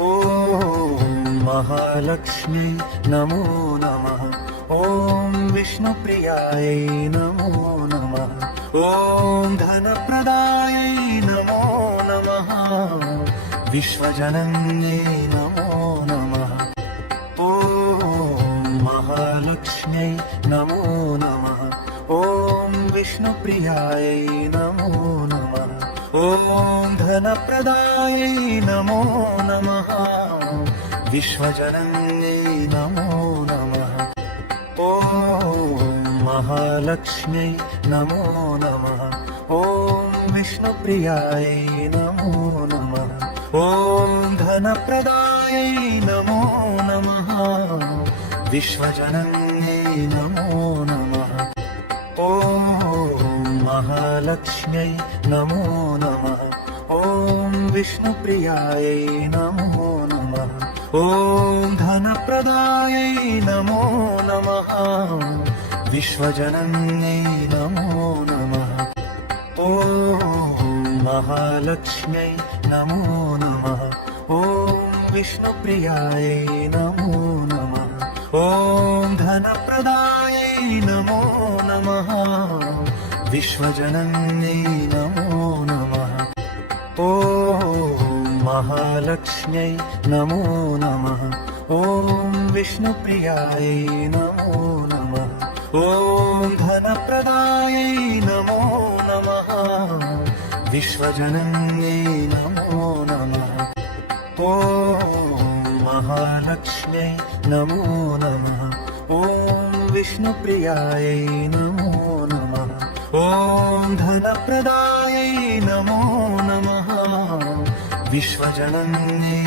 ॐ महालक्ष्मी नमो नमः। ॐ विष्णुप्रियायै नमो नमः। ॐ धनप्रदायै नमो नमः। विश्वजनन्यै नमो नमः। ॐ महालक्ष्म्यै नमो नमः। ॐ विष्णुप्रियायै नमो नमः। ॐ धनप्रदायै नमो नमः। विश्वजनन्यै नमो नमः। ॐ महालक्ष्म्यै नमो नमः। ॐ विष्णुप्रियायै नमो नमः। ॐ धनप्रदायै नमो नमः। विश्वजनन्यै नमो नमः। ॐ महालक्ष्म्यै नमो नमः। ॐ विष्णुप्रियायै नमो नमः। ॐ धनप्रदायै नमो नमः। विश्वजनन्यै नमो नमः। ॐ महालक्ष्म्यै नमो नमः। ॐ विष्णुप्रियायै नमो नमः। ॐ धनप्रदायै नमो नमः। विश्वजनन्यै नमो नमः। ॐ महालक्ष्म्यै नमो नमः। ॐ विष्णुप्रियायै नमो नमः। ॐ धनप्रदायै नमो नमः। विश्वजनन्यै नमो नमः। ॐ महालक्ष्म्यै नमो नमः। ॐ विष्णुप्रियायै नमो नमः। ॐ धनप्रदायै नमो नमः। विश्वजनन्यै